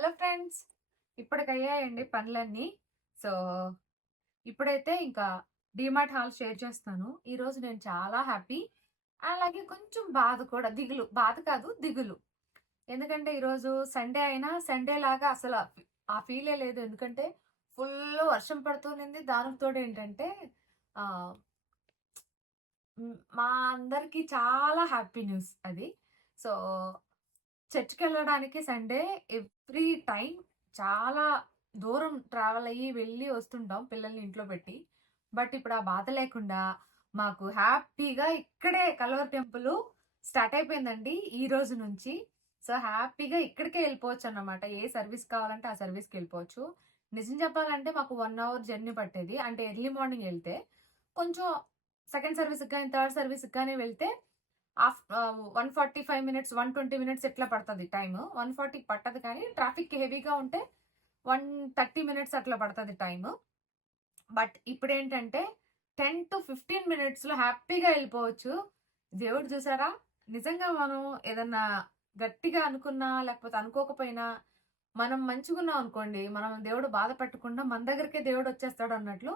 Hello friends. ఇప్పటికయ్యాయండి పనులన్నీ. So ఇప్పుడైతే ఇంకా డిమార్ట్ హాల్ షేర్ చేస్తాను. ఈరోజు నేను చాలా హ్యాపీ. అలాగే కొంచెం బాధ కూడా దిగులు. బాధ కాదు దిగులు. ఎందుకంటే ఈరోజు సండే అయినా సండే లాగా అసలు ఆ ఫీలే లేదు. ఎందుకంటే ఫుల్ వర్షం పడుతుంది దానికి తోడు ఏంటంటే మా అందరికీ చాలా హ్యాపీ న్యూస్ అది. సో చర్చ్కి వెళ్ళడానికి సండే ఎవ్రీ టైం చాలా దూరం ట్రావెల్ అయ్యి వెళ్ళి వస్తుంటాం పిల్లల్ని ఇంట్లో పెట్టి. బట్ ఇప్పుడు ఆ బాధ లేకుండా మాకు హ్యాపీగా ఇక్కడే కలవర్ టెంపుల్ స్టార్ట్ అయిపోయిందండి ఈ రోజు నుంచి. సో హ్యాపీగా ఇక్కడికే వెళ్ళిపోవచ్చు అన్నమాట. ఏ సర్వీస్ కావాలంటే ఆ సర్వీస్కి వెళ్ళిపోవచ్చు. నిజం చెప్పాలంటే మాకు వన్ అవర్ జర్నీ పట్టేది. అంటే ఎర్లీ మార్నింగ్ వెళ్తే కొంచెం సెకండ్ సర్వీస్కి కానీ థర్డ్ సర్వీస్కి కానీ వెళ్తే half one forty five minutes one twenty minutes ఎట్లా పడుతుంది టైం వన్ ఫార్టీ పట్టదు కానీ ట్రాఫిక్ హెవీగా ఉంటే వన్ థర్టీ మినిట్స్ అట్లా పడుతుంది టైం బట్ ఇప్పుడు ఏంటంటే టెన్ టు ఫిఫ్టీన్ మినిట్స్లో హ్యాపీగా వెళ్ళిపోవచ్చు. దేవుడు చూసారా? నిజంగా మనం ఏదన్నా గట్టిగా అనుకున్నా లేకపోతే అనుకోకపోయినా మనం మంచిగున్నాం అనుకోండి మనం దేవుడు బాధ పెట్టకుండా మన దగ్గరికే దేవుడు వచ్చేస్తాడు అన్నట్లు.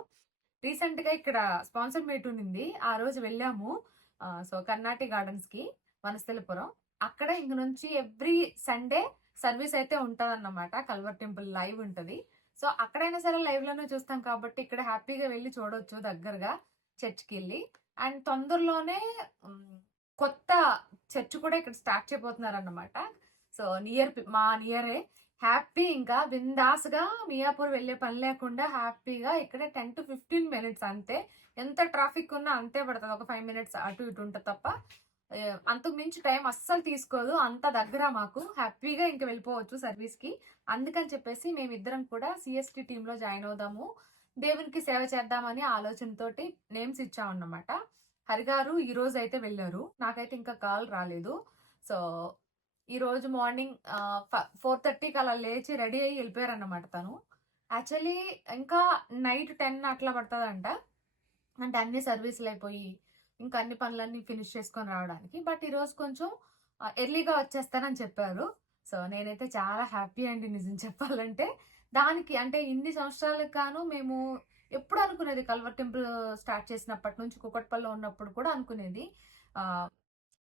రీసెంట్గా ఇక్కడ స్పాన్సర్ మీట్ ఉండింది. ఆ రోజు వెళ్ళాము. సో కర్ణాటి గార్డెన్స్కి వనస్థలిపురం. అక్కడ ఇంక నుంచి ఎవ్రీ సండే సర్వీస్ అయితే ఉంటదన్నమాట. కల్వర్ టెంపుల్ లైవ్ ఉంటుంది. సో అక్కడైనా సరే లైవ్లోనే చూస్తాం కాబట్టి ఇక్కడ హ్యాపీగా వెళ్ళి చూడొచ్చు దగ్గరగా చర్చ్కి వెళ్ళి అండ్ తొందరలోనే కొత్త చర్చ్ కూడా ఇక్కడ స్టార్ట్ చేయబోతున్నారు అన్నమాట సో నియర్ మా నియరే హ్యాపీ ఇంకా బిందాస్గా మియాపూర్ వెళ్ళే పని లేకుండా హ్యాపీగా ఇక్కడ టెన్ టు ఫిఫ్టీన్ మినిట్స్ అంతే. ఎంత ట్రాఫిక్ ఉన్నా అంతే పడుతుంది. ఒక ఫైవ్ మినిట్స్ అటు ఇటు ఉంటుంది తప్ప. అంతకు మించి టైం అస్సలు తీసుకోదు. అంత దగ్గర మాకు. హ్యాపీగా ఇంక వెళ్ళిపోవచ్చు సర్వీస్కి. అందుకని చెప్పేసి మేమిద్దరం కూడా సిఎస్టి టీంలో జాయిన్ అవుదాము. దేవునికి సేవ చేద్దామని ఆలోచనతోటి నేమ్స్ ఇచ్చామన్నమాట. హరిగారు ఈ రోజు అయితే వెళ్ళారు. నాకైతే ఇంకా కాల్ రాలేదు. సో ఈ రోజు మార్నింగ్ ఫోర్ థర్టీకి అలా లేచి రెడీ అయ్యి వెళ్ళిపోయారన్నమాట తను. యాక్చువల్లీ ఇంకా నైట్ టెన్ అట్లా పడుతుందంట. అంటే అన్ని సర్వీసులు అయిపోయి ఇంకా అన్ని పనులన్నీ ఫినిష్ చేసుకొని రావడానికి. బట్ ఈరోజు కొంచెం ఎర్లీగా వచ్చేస్తానని చెప్పారు. సో నేనైతే చాలా హ్యాపీ అండి నిజం చెప్పాలంటే. దానికి అంటే ఇన్ని సంవత్సరాలకు గాను మేము ఎప్పుడు అనుకునేది కల్వర్ టెంపుల్ స్టార్ట్ చేసినప్పటి నుంచి కుకట్పల్లిలో ఉన్నప్పుడు కూడా అనుకునేది.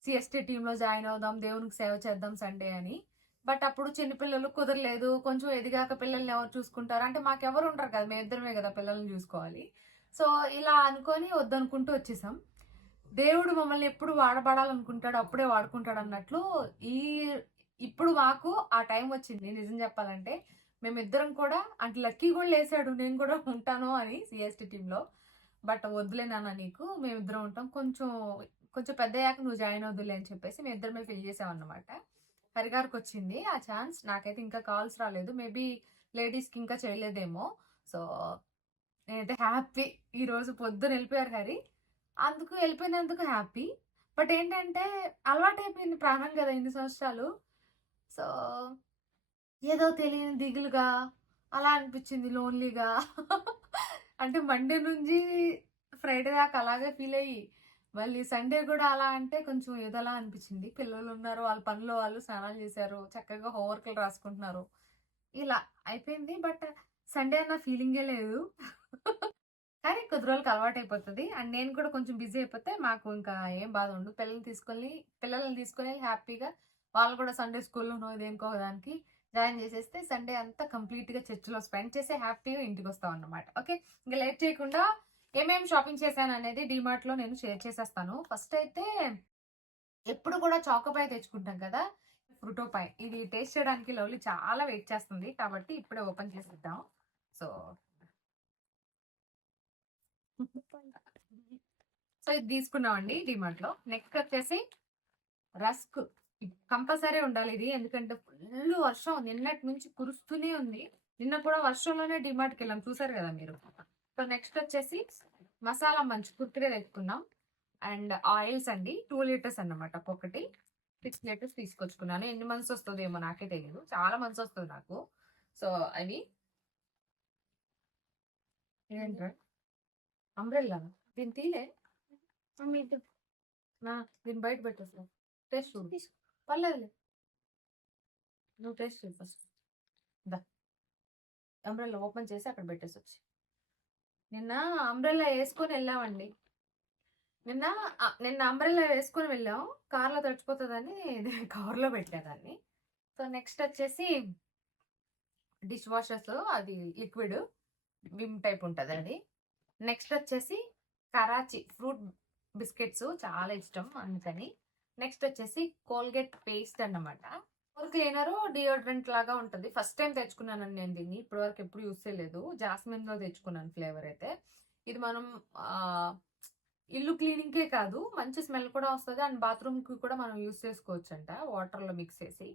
సిఎస్టీ టీంలో జాయిన్ అవుదాం దేవునికి సేవ చేద్దాం సండే అని. బట్ అప్పుడు చిన్నపిల్లలు కుదరలేదు. కొంచెం ఎదిగాక పిల్లల్ని ఎవరు చూసుకుంటారు? అంటే మాకెవరు ఉంటారు కదా మేము ఇద్దరమే కదా పిల్లల్ని చూసుకోవాలి. సో ఇలా అనుకొని వద్దనుకుంటూ వచ్చేసాం. దేవుడు మమ్మల్ని ఎప్పుడు వాడబడాలనుకుంటాడు అప్పుడే వాడుకుంటాడు అన్నట్లు ఈ ఇప్పుడు మాకు ఆ టైం వచ్చింది. నిజం చెప్పాలంటే మేమిద్దరం కూడా అంటే లక్కీ కూడా లేసాడు నేను కూడా ఉంటాను అని సిఎస్టీ టీంలో బట్ వద్దులే నాన్న నీకు మేమిద్దరం ఉంటాం. కొంచెం కొంచెం పెద్ద అయ్యాక నువ్వు జాయిన్ అవుదులే అని చెప్పేసి మేము ఇద్దరమే ఫిల్ చేసామన్నమాట. హరిగారికి వచ్చింది ఆ ఛాన్స్. నాకైతే ఇంకా కాల్స్ రాలేదు. మేబీ లేడీస్కి ఇంకా చేయలేదేమో. సో నేనైతే హ్యాపీ ఈరోజు పొద్దున వెళ్ళిపోయారు హరి. అందుకు వెళ్ళిపోయినందుకు హ్యాపీ. బట్ ఏంటంటే అలవాటు అయిపోయింది ప్రాణం కదా ఇన్ని సంవత్సరాలు. సో ఏదో తెలియని దిగులుగా అలా అనిపించింది లోన్లీగా. అంటే మండే నుంచి ఫ్రైడే దాకా అలాగే ఫీల్ అయ్యి మళ్ళీ సండే కూడా అలా అంటే కొంచెం ఏదోలా అనిపించింది. పిల్లలు ఉన్నారు వాళ్ళ పనిలో వాళ్ళు స్నానాలు చేశారు చక్కగా హోంవర్క్లు రాసుకుంటున్నారు. ఇలా అయిపోయింది. బట్ సండే అన్న ఫీలింగే లేదు. కానీ కొద్ది రోజులకు అలవాటు అయిపోతుంది. అండ్ నేను కూడా కొంచెం బిజీ అయిపోతే మాకు ఇంకా ఏం బాధ ఉండదు. పిల్లల్ని తీసుకొని పిల్లల్ని తీసుకొని హ్యాపీగా వాళ్ళు కూడా సండే స్కూల్లో దేనికో దానికి జాయిన్ చేసేస్తే సండే అంతా కంప్లీట్గా చర్చిలో స్పెండ్ చేసి హ్యాపీగా ఇంటికి వస్తాం అన్నమాట. ఓకే? ఇంకా లేట్ చేయకుండా ఏమేం షాపింగ్ చేశాను అనేది డిమార్ట్లో నేను షేర్ చేసేస్తాను. ఫస్ట్ అయితే ఎప్పుడు కూడా చాకోపాయ్ తెచ్చుకుంటాం కదా? ఫ్రూటోపాయ్ ఇది టేస్ట్ చేయడానికి లవ్లీ చాలా వెయిట్ చేస్తుంది కాబట్టి ఇప్పుడే ఓపెన్ చేసిద్దాం. సో సో ఇది తీసుకున్నామండి డిమార్ట్లో నెక్స్ట్ వచ్చేసి రస్క్. కంపల్సరీ ఉండాలి ఇది. ఎందుకంటే ఫుల్ వర్షం నిన్నటి నుంచి కురుస్తూనే ఉంది. నిన్న కూడా వర్షంలోనే డిమార్ట్కి వెళ్ళాం. చూసారు కదా మీరు? సో నెక్స్ట్ వచ్చేసి మసాలా మంచు కుర్కురే తెచ్చుకున్నాం. అండ్ ఆయిల్స్ అండి. టూ లీటర్స్ అన్నమాట ఒక్కొక్కటి. సిక్స్ లీటర్స్ తీసుకొచ్చుకున్నాను. ఎన్ని మంత్స్ వస్తుందేమో నాకే తెలియదు చాలా మంత్స్ వస్తుంది నాకు. సో అవి అంబ్రెల్లా? దీన్ని తీలే దీన్ని బయట పెట్టేస్తా టేస్ట్ చూడు. పర్లేదులే. నువ్వు టేస్ట్ ఫస్ట్. దా. అంబ్రెల్లా ఓపెన్ చేసి అక్కడ పెట్టేసి వచ్చి నిన్న అంబ్రెల్లా వేసుకొని వెళ్ళామండి. నిన్న నిన్న అంబ్రెల్లా వేసుకొని వెళ్ళాం. కార్లో తడిచిపోతుందని కవర్లో పెట్టేదాన్ని సో నెక్స్ట్ వచ్చేసి డిష్ వాషర్స్ అది లిక్విడ్ విమ్ టైప్ ఉంటుందండి. నెక్స్ట్ వచ్చేసి కరాచీ ఫ్రూట్ బిస్కెట్స్ చాలా ఇష్టం అందుకని. నెక్స్ట్ వచ్చేసి కోల్గేట్ పేస్ట్ అన్నమాట. ఫోర్ క్లీనర్ డియోడ్రెంట్ లాగా ఉంటుంది. ఫస్ట్ టైం తెచ్చుకున్నాను నేను దీన్ని. ఇప్పటి వరకు ఎప్పుడు యూస్ చేయలేదు. జాస్మిన్లో తెచ్చుకున్నాను ఫ్లేవర్ అయితే. ఇది మనం ఇల్లు క్లీనింగ్కే కాదు మంచి స్మెల్ కూడా వస్తుంది. అండ్ బాత్రూమ్కి కూడా మనం యూస్ చేసుకోవచ్చు అంట వాటర్లో మిక్స్ చేసి.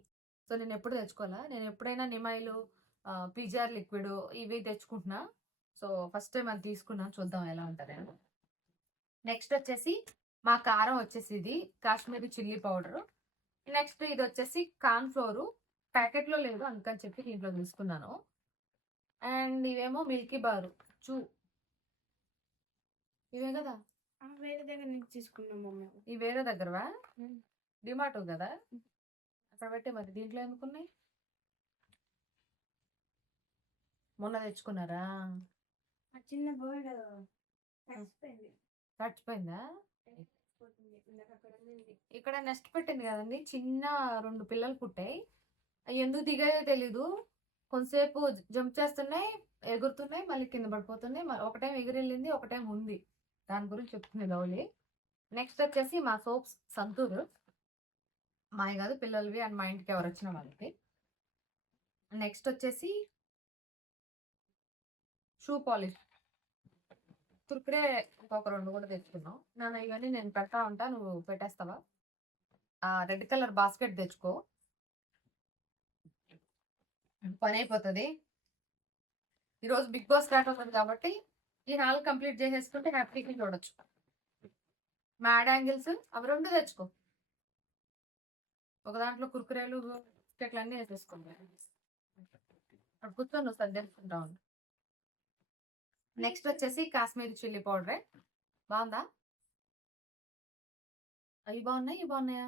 సో నేను ఎప్పుడు తెచ్చుకోవాలా? నేను ఎప్పుడైనా నిమాయిలు పిజార్ లిక్విడ్ ఇవి తెచ్చుకుంటున్నా. సో ఫస్ట్ టైం అది తీసుకున్నా. చూద్దాం ఎలా ఉంటుంది నెక్స్ట్ వచ్చేసి మా కారం వచ్చేసి ఇది కాశ్మీరీ చిల్లీ పౌడర్. నెక్స్ట్ ఇది వచ్చేసి కార్న్ ఫ్లోర్. ప్యాకెట్లో లేదు అందుకని చెప్పి దీంట్లో తీసుకున్నాను. అండ్ ఇవేమో మిల్కీ బారు. చూ. ఇవే కదా? వేరే దగ్గర నుంచి తీసుకున్నాం మమ్మీ ఇవి వేరే దగ్గరవా. డిమాటో కదా? అక్కడ పెట్టే మరి దీంట్లో ఎందుకున్నాయి? మొన్న తెచ్చుకున్నారా? చిన్న బర్డ్ చచ్చిపోయింది? ఇక్కడ నెస్ట్ పెట్టింది కదండి చిన్న రెండు పిల్లలు పుట్టాయి. ఎందుకు దిగాయో తెలీదు. కొంతసేపు జంప్ చేస్తున్నాయి ఎగురుతున్నాయి మళ్ళీ కింద పడిపోతున్నాయి. ఒక టైం ఎగిరెళ్ళింది ఒకటేం ఉంది. దాని గురించి చెప్తుంది లవ్లీ నెక్స్ట్ వచ్చేసి మా సోప్స్ సంతూర్ మావి కాదు పిల్లలవి అండ్ మా ఇంటికి ఎవరు వచ్చిన వాళ్ళకి. నెక్స్ట్ వచ్చేసి షూ పాలిష్. కుర్కురే ఇంకొక రెండు కూడా తెచ్చుకున్నాం. నాన్న ఇవన్నీ నేను పెడతా ఉంటా నువ్వు పెట్టేస్తావా? ఆ రెడ్ కలర్ బాస్కెట్ తెచ్చుకో. పని అయిపోతుంది. ఈరోజు బిగ్ బాస్ స్టార్ట్ అవుతుంది కాబట్టి ఈ నాలుగు కంప్లీట్ చేసేసుకుంటే హ్యాపీగా చూడొచ్చు. మ్యాడ్ యాంగిల్స్ అవి రెండు తెచ్చుకో. ఒక దాంట్లో కుర్కురేలు బిస్కెట్లు అన్నీ వేసేసుకుంటా అప్పుడు కూర్చొని నువ్వు తెలుసుకుంటా ఉండు. నెక్స్ట్ వచ్చేసి కాశ్మీరీ చిల్లీ పౌడర్. బాగుందా? అవి బాగున్నాయి? ఇవి బాగున్నాయా?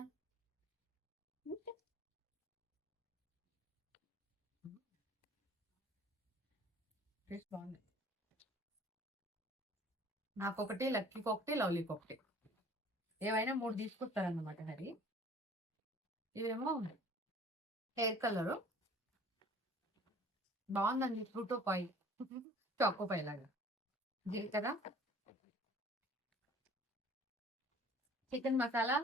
టేస్ట్ బాగుంది. నాకు ఒకటి లక్కీకి ఒకటి లవ్లీకి ఒకటి ఏవైనా మూడు తీసుకొస్తారన్నమాట హరి. ఇవేమో హెయిర్ కలరు. బాగుందండి ఫ్రూటో పై చాకో పై లాగా. జీలకర్ర చికెన్ మసాలా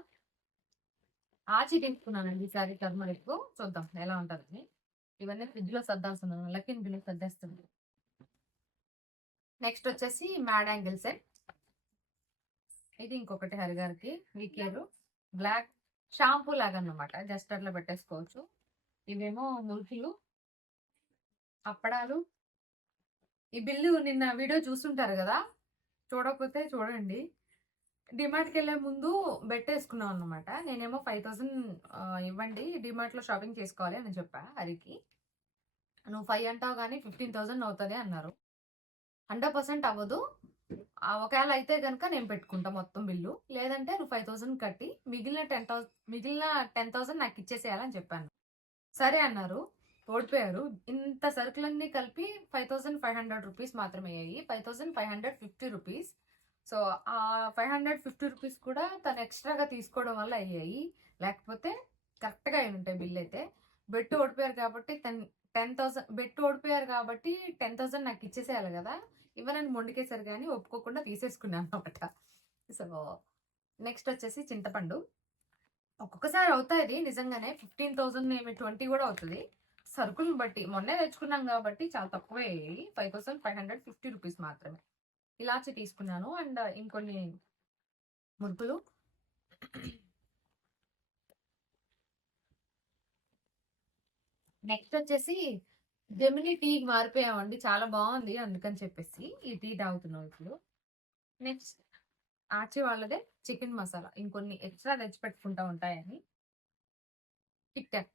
ఆచి తీసుకున్నానండి ఈసారి టర్మరిక్ చూద్దాం ఎలా ఉంటుందని. ఇవన్నీ ఫ్రిడ్జ్లో సర్దాల్సిన లక్కిన్ బిల్లు సర్దేస్తుంది. నెక్స్ట్ వచ్చేసి మ్యాడ్ యాంగిల్ సెట్ ఇది ఇంకొకటి హరిగారికి వీకేరు బ్లాక్ షాంపూ లాగా అన్నమాట జస్ట్ అట్లా పెట్టేసుకోవచ్చు. ఇవేమో మురుకులు అప్పడాలు ఈ బిల్లు నిన్న వీడియో చూస్తుంటారు కదా? చూడకపోతే చూడండి. డిమార్ట్కి వెళ్ళే ముందు పెట్టేసుకున్నాం అనమాట నేనేమో ఫైవ్ థౌసండ్ ఇవ్వండి డిమార్ట్లో షాపింగ్ చేసుకోవాలి అని చెప్పా హరికి. నువ్వు ఫైవ్ అంటావు కానీ ఫిఫ్టీన్ థౌసండ్ అవుతుంది అన్నారు. హండ్రెడ్ పర్సెంట్ అవ్వదు. ఒకవేళ అయితే కనుక నేను పెట్టుకుంటా మొత్తం బిల్లు. లేదంటే నువ్వు ఫైవ్ థౌసండ్ కట్టి మిగిలిన టెన్ థౌసండ్ మిగిలిన టెన్ థౌసండ్ నాకు ఇచ్చేసేయాలని చెప్పాను. సరే అన్నారు. ఓడిపోయారు. ఇంత సరుకులన్నీ కలిపి five thousand five hundred rupees మాత్రమే అయ్యాయి. Five thousand five hundred fifty rupees. So ఆ ఫైవ్ హండ్రెడ్ ఫిఫ్టీ రూపీస్ కూడా తను ఎక్స్ట్రాగా తీసుకోవడం వల్ల అయ్యాయి. లేకపోతే కరెక్ట్గా అయి ఉంటాయి బిల్ అయితే. బెట్ ఓడిపోయారు కాబట్టి టెన్ టెన్ థౌసండ్ బెట్ ఓడిపోయారు కాబట్టి టెన్ థౌసండ్ నాకు ఇచ్చేసేయాలి కదా. ఇవ్వనని మొండికేశారు కానీ ఒప్పుకోకుండా తీసేసుకున్నాను అనమాట సో నెక్స్ట్ వచ్చేసి చింతపండు. ఒక్కొక్కసారి అవుతాయి నిజంగానే. ఫిఫ్టీన్ థౌసండ్ ఏమి ట్వంటీ కూడా అవుతుంది. సరుకులను బట్టి మొన్నే తెచ్చుకున్నాం కాబట్టి చాలా తక్కువే five thousand five hundred fifty rupees మాత్రమే. ఇలాచి తీసుకున్నాను అండ్ ఇంకొన్ని మురుకులు. నెక్స్ట్ వచ్చేసి జెమిని టీ మారిపోయామండి. చాలా బాగుంది అందుకని చెప్పేసి ఈ టీ తాగుతున్నాం ఇప్పుడు. నెక్స్ట్ ఆచి వాళ్ళదే చికెన్ మసాలా. ఇంకొన్ని ఎక్స్ట్రా తెచ్చి పెట్టుకుంటా ఉంటాయని. Tic tac.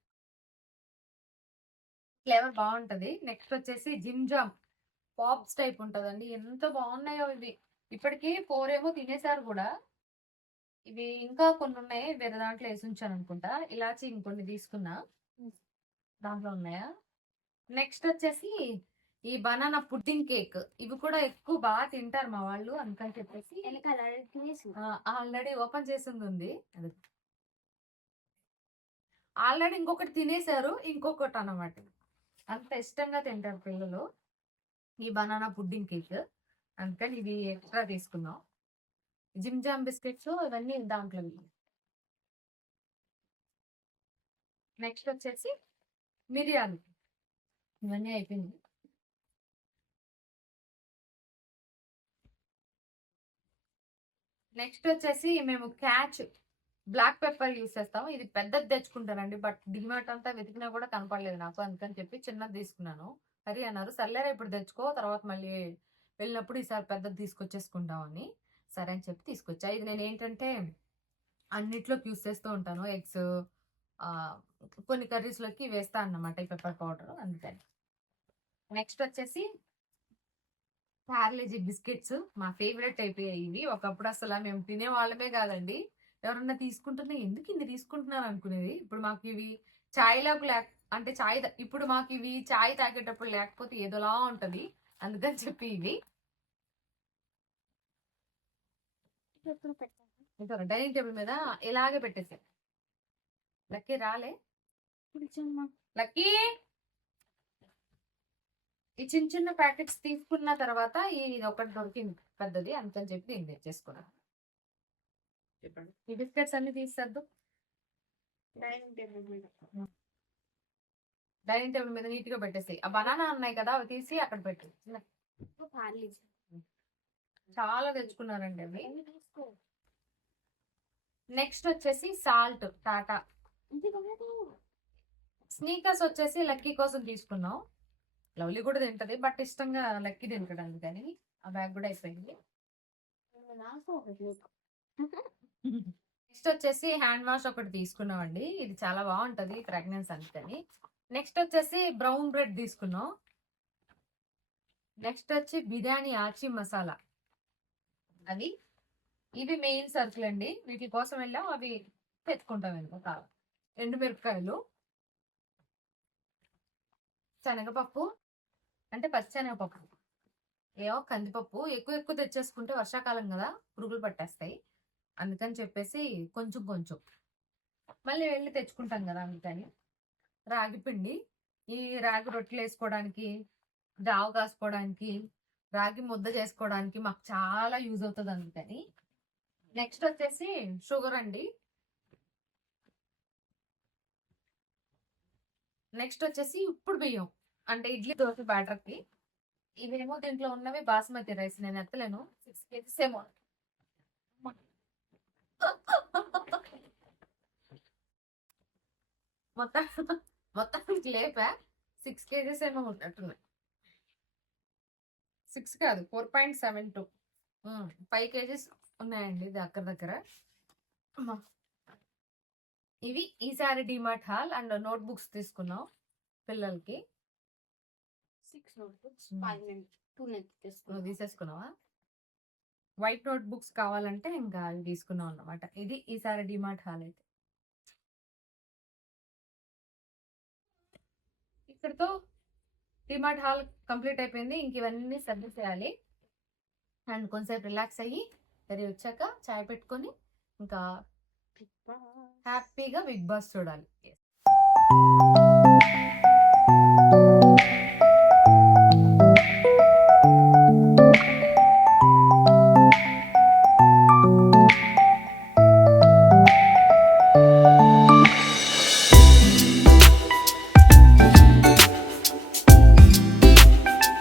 ఫ్లేవర్ బాగుంటది. నెక్స్ట్ వచ్చేసి జిమ్ జామ్ పాప్స్ టైప్ ఉంటదండి. ఎంత బాగున్నాయో ఇవి. ఇప్పటికీ ఫోర్ ఏమో తినేసారు కూడా. ఇవి ఇంకా కొన్ని ఉన్నాయి. వేరే దాంట్లో వేసి ఉంచాను అనుకుంటా. ఇలాచి ఇంకొన్ని తీసుకున్నా. దాంట్లో ఉన్నాయా? నెక్స్ట్ వచ్చేసి ఈ బనానా పుడ్డింగ్ కేక్. ఇవి కూడా ఎక్కువ బాగా తింటారు మా వాళ్ళు. అందుకని చెప్పేసి ఆల్రెడీ ఓపెన్ చేసింది ఉంది అది. ఆల్రెడీ ఇంకొకటి తినేశారు ఇంకొకటి అన్నమాట. అంత ఇష్టంగా తింటారు పిల్లలు. ఈ బనానా పుడ్డింగ్ కేక్. అందుకని ఇది ఎక్స్ట్రా తీసుకున్నాం జిమ్ జామ్ బిస్కెట్స్ ఇవన్నీ దాంట్లో నెక్స్ట్ వచ్చేసి మిరియాలు. ఇవన్నీ అయిపోయింది నెక్స్ట్ వచ్చేసి మేము క్యాచ్ బ్లాక్ పెప్పర్ యూస్ చేస్తాం ఇది పెద్దది తెచ్చుకుంటానండి. బట్ డిమార్ట్ అంతా వెతికినా కూడా కనపడలేదు నాకు. అందుకని చెప్పి చిన్నది తీసుకున్నాను. సరే అన్నారు. సర్లేరా ఇప్పుడు తెచ్చుకో. తర్వాత మళ్ళీ వెళ్ళినప్పుడు ఈసారి పెద్దది తీసుకొచ్చేసుకుంటామని. సరే అని చెప్పి తీసుకొచ్చా. ఇది నేను ఏంటంటే అన్నిట్లోకి యూస్ చేస్తూ ఉంటాను. ఎగ్స్ కొన్ని కర్రీస్లోకి వేస్తా అన్నమాట ఈ పెప్పర్ పౌడర్. అందుకని. నెక్స్ట్ వచ్చేసి పార్లేజీ బిస్కెట్స్. మా ఫేవరెట్ అయిపోయాయి ఇవి. ఒకప్పుడు అసలు మేము తినే వాళ్ళమే కాదండి. ఎవరన్నా తీసుకుంటున్నా ఎందుకు ఇన్ని తీసుకుంటున్నారు అనుకునేది? ఇప్పుడు మాకు ఇవి చాయ్లోకి లేక అంటే చాయ్ తా- ఇప్పుడు మాకు ఇవి చాయ్ తాగేటప్పుడు లేకపోతే ఏదోలా ఉంటది. అందుకని చెప్పి ఇవి. డైనింగ్ టేబుల్ మీద ఇలాగే పెట్టేసారు లక్కీ రాలే. లక్కీ! ఈ చిన్న చిన్న ప్యాకెట్స్ తీసుకున్న తర్వాత ఇది ఒకటి దొరికింది. పెద్దది అందుకని చెప్పి దీన్ని తెచ్చేసుకున్నాను. చెప్పండి. ఈ బిస్కెట్స్ అన్ని తీసేద్దు. డైనింగ్ టేబుల్ మీద. డైనింగ్ టేబుల్ మీద నీట్గా పెట్టేసి ఆ బనానా ఉన్నాయి కదా అవి తీసి అక్కడ పెట్టు. చాలా తెచ్చుకున్నారండి అవి. నెక్స్ట్ వచ్చేసి సాల్ట్ టాటా. స్నీకర్స్ వచ్చేసి లక్కీ కోసం తీసుకున్నాం. లవ్లీ కూడా తింటది బట్ ఇష్టంగా లక్కీ తింటాడు అందుకని. ఆ బ్యాగ్ కూడా అయిపోయింది. నెక్స్ట్ వచ్చేసి హ్యాండ్ వాష్ ఒకటి తీసుకున్నామండి. ఇది చాలా బాగుంటది ఫ్రాగ్రెన్స్ అందుకని. నెక్స్ట్ వచ్చేసి బ్రౌన్ బ్రెడ్ తీసుకున్నాం. నెక్స్ట్ వచ్చి బిర్యానీ ఆచి మసాలా. అది ఇవి మెయిన్ సరుకులు అండి. వీటి కోసం వెళ్ళాం అవి తెచ్చుకుంటాం ఎందుకు ఎండు మిరపకాయలు శనగపప్పు అంటే పచ్చిశనగపప్పు. ఏవో కందిపప్పు. ఎక్కువ ఎక్కువ తెచ్చేసుకుంటే వర్షాకాలం కదా పురుగులు పట్టేస్తాయి. అందుకని చెప్పేసి కొంచెం కొంచెం. మళ్ళీ వెళ్ళి తెచ్చుకుంటాం కదా అందుకని. రాగి పిండి ఈ రాగి రొట్టెలు వేసుకోవడానికి జావ కాసుకోవడానికి రాగి ముద్ద చేసుకోవడానికి మాకు చాలా యూజ్ అవుతుంది అందుకని. నెక్స్ట్ వచ్చేసి షుగర్ అండి. నెక్స్ట్ వచ్చేసి ఇప్పుడు బియ్యం అంటే ఇడ్లీ దోశ బ్యాటర్కి. ఇవేమో దీంట్లో ఉన్నవి బాస్మతి రైస్ నేను ఎత్తలేను. సిక్స్ కేజీస్ ఏమో. మొత్తం మొత్తం లేపా? సిక్స్ కేజీస్ ఏమో ఉన్నట్టున్నాయి. సిక్స్ కాదు four point seven two five kgs ఉన్నాయండి దగ్గర. దగ్గర. ఇవి ఈసారి DMart hall and notebooks తీసుకున్నాం పిల్లలకి. సిక్స్ నోట్బుక్స్ తీసేసుకున్నావా? వైట్ నోట్ బుక్స్ కావాలంటే ఇంకా అవి తీసుకున్నాం అన్నమాట. ఇది ఈసారి డిమార్ట్ హాల్ అయితే. ఇక్కడతో డిమార్ట్ హాల్ కంప్లీట్ అయిపోయింది. ఇంక ఇవన్నీ సర్ది చేయాలి. అండ్ కొంచెంసేపు రిలాక్స్ అయ్యి సరే వచ్చాక చాయ్ పెట్టుకొని ఇంకా హ్యాపీగా బిగ్ బాస్ చూడాలి.